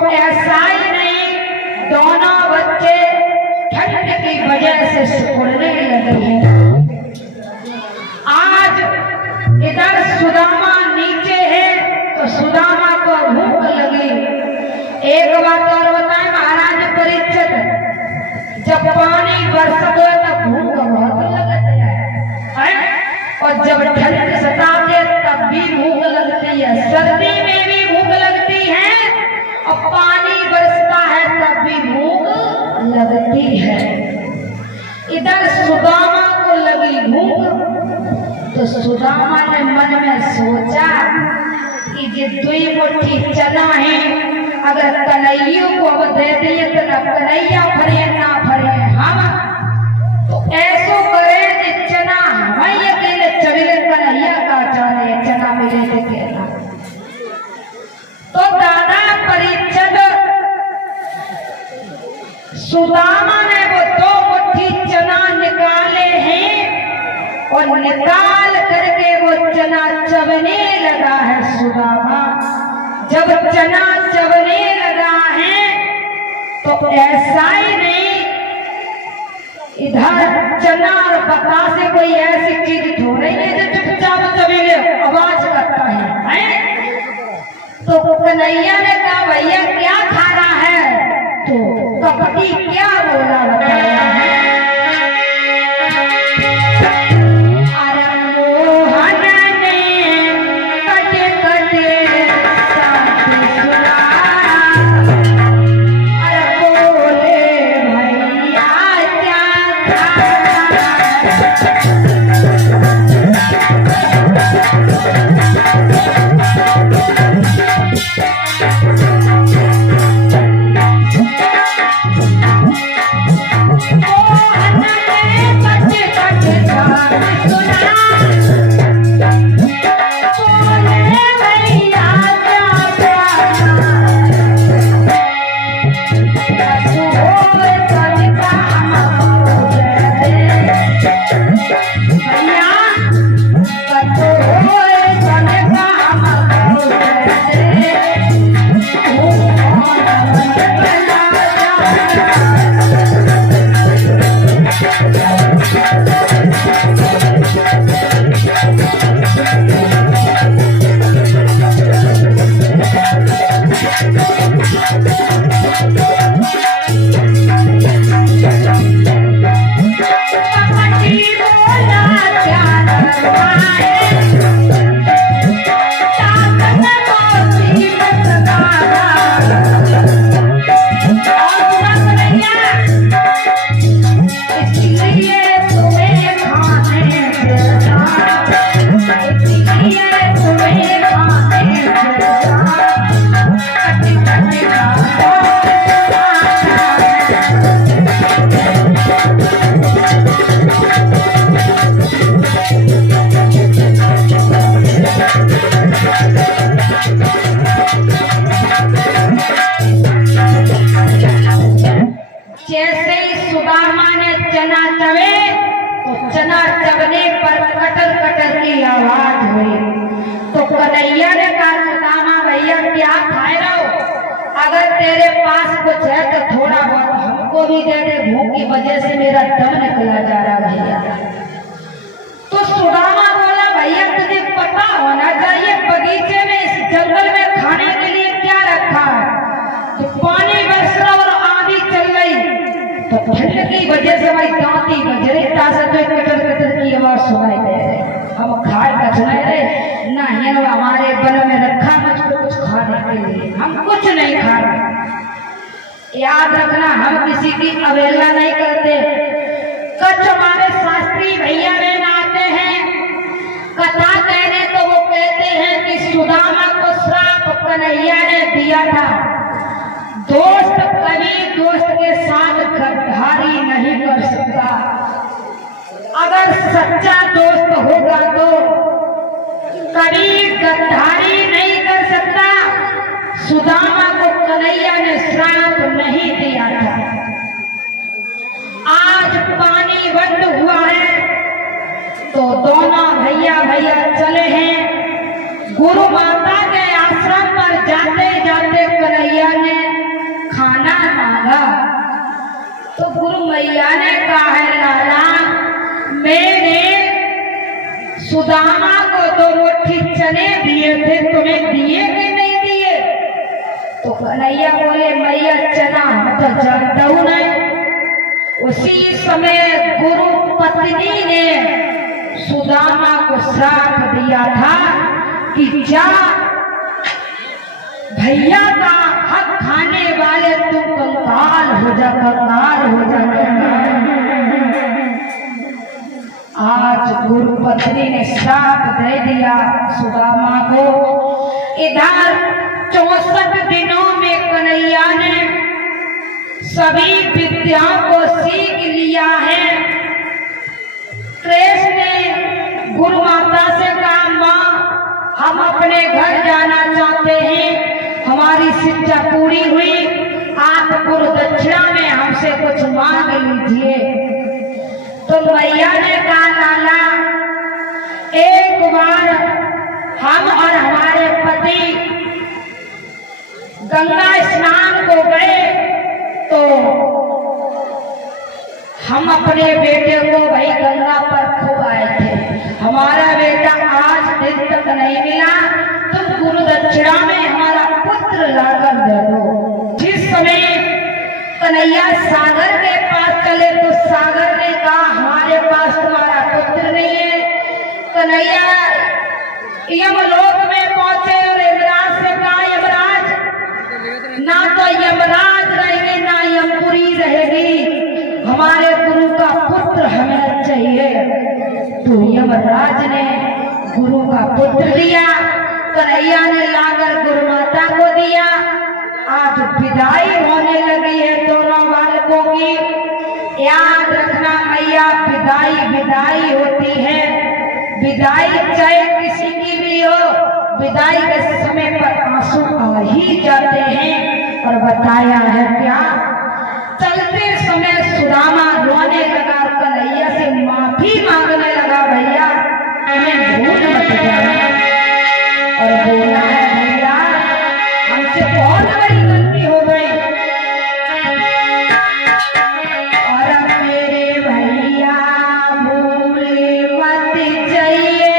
तो ऐसा ही नहीं, दोनों बच्चे ठंड की वजह से सिकुड़ने लगे हैं। आज इधर सुदामा नीचे है तो सुदामा को भूख लगी। एक बात और बताएं महाराज परीक्षित, जब पानी बरस गया तब भूख बहुत लगती है और जब ठंड सताती है तब भी भूख लगती है, सर्दी में भी भूख लगती है और पानी बरसता है तब भी भूख लगती है। इधर सुदामा को लगी भूख तो सुदामा ने मन में सोचा कि ये दुई मुट्ठी चना है, अगर कन्हैया को अब दे दिए तो न कन्हैया फरे ना फरे हम, तो ऐसो करे कि चना हमें अकेले चढ़े कन्हैया का जाने चना मिले थे कहना। तो दादा परीक्षित सुदामा ने वो दो मुट्ठी चना निकाले हैं और निकाल करके वो चना चबने लगा है। सुदामा जब चना चबने लगा है तो ऐसा ही नहीं, इधर चना और बतासे कोई ऐसी चीज थोड़ी नहीं जो चुपचाप चबेले आवाज करता है। तो कन्हैया ने कहा भैया क्या खा रहा है, तो कपटी क्या बोला बताया है। जैसे ही सुदामा ने चना चबे तो चना चबने पर कटर कटर की आवाज हुई। तो कन्हैया ने कहा सुदामा भैया क्या खाए रहो, अगर तेरे पास कुछ है तो थोड़ा बहुत हमको भी दे दे, भूख की वजह से मेरा दम निकला जा रहा भैया। तो सुदामा बोला भैया तुझे पता होना चाहिए बगीचे में इस जंगल में खाने के लिए क्या रखा है। तो पानी बरस रहा और आंधी चल रही तो ठंड की वजह से भाई दांती बज रही, ताजा तो कटर कटर की आवाज सुनाई दे रही। हम खाए का सुनाई रहे ना, ये हमारे बल में रखा मुझको कुछ खाने के लिए, हम कुछ नहीं खा रहे। याद रखना हम किसी की अवहेलना नहीं करते। कच्छ हमारे शास्त्री भैया बहन आते हैं कथा कहने तो वो कहते हैं कि सुदामा को श्राप कन्हैया ने दिया था, दोस्त कभी दोस्त के साथ गद्दारी नहीं कर सकता, अगर सच्चा दोस्त होगा तो कभी गद्दारी नहीं कर सकता। सुदामा को कन्हैया ने श्राप नहीं दिया था। आज पानी बंद हुआ है तो दोनों भैया भैया चले हैं गुरु माता के आश्रम पर। जाते जाते कन्हैया ने मैया ने कहा है लाला, मैंने सुदामा को 2 मुट्ठी चने दिए थे, तुम्हें दिए कि नहीं दिए? तो कन्हैया बोले मैया चना तो जानता हूं नहीं। उसी समय गुरु पत्नी ने सुदामा को श्राप दिया था कि जा भैया का हक खाने वाले तुम कंगाल हो जा, कंगाल हो जा। आज गुरु पत्नी ने श्राप दे दिया सुदामा को। इधर 64 दिनों में कन्हैया ने सभी विद्याओं को सीख लिया है। कृष्ण ने गुरु माता से कहा माँ हम अपने घर जाना चाहते हैं, हमारी शिक्षा पूरी हुई, आप गुरु दक्षिणा में हमसे कुछ मांग लीजिए। तो मैया ने कहा लाला, एक बार हम और हमारे पति गंगा स्नान को गए तो हम अपने बेटे को भाई गंगा पर खो आए थे, हमारा बेटा आज दिन तक नहीं मिला, तुम गुरु दक्षिणा में हमारा पुत्र लाकर दे दो। जिस समय कन्हैया सागर के पास चले तो सागर ने कहा हमारे पास तुम्हारा पुत्र नहीं है। कन्हैया यमलोक में पहुंचे और यमराज से कहा यमराज, ना तो यमराज रहेंगे ना यमपुरी रहेगी, हमारे गुरु का पुत्र हमें चाहिए। तो यमराज ने गुरु का पुत्र दिया, कन्हैया ने लाकर गुरु माता को दिया। आज विदाई होने लगी है दोनों बालकों की। याद रखना मैया, विदाई विदाई होती है, विदाई चाहे किसी की भी हो, विदाई के समय पर आंसू आ ही जाते हैं। और बताया है क्या, चलते समय सुदामा रोने लगा, कन्हैया से माफी मांगने लगा, भैया हमें भूल मत जाना। और बोला है भैया हमसे बहुत बड़ी गलती हो गई, और मेरे भैया भूल मत जाइए,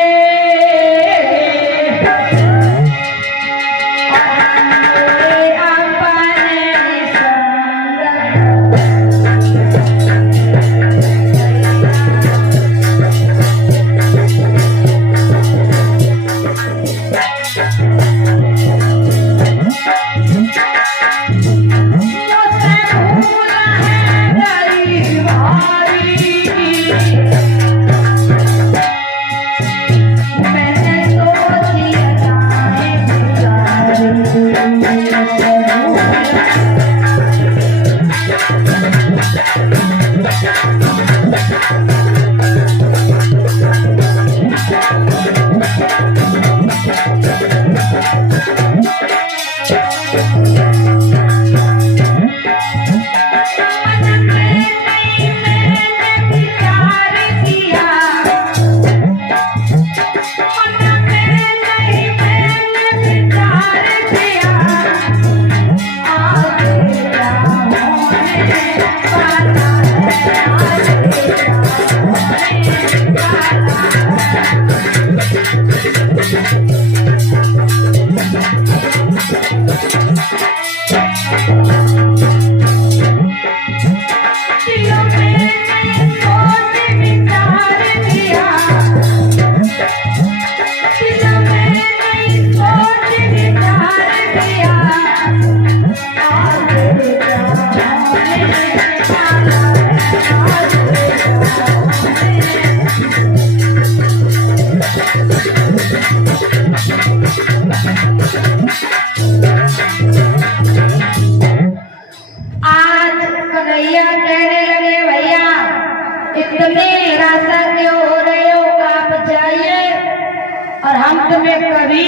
और हम तुम्हें कभी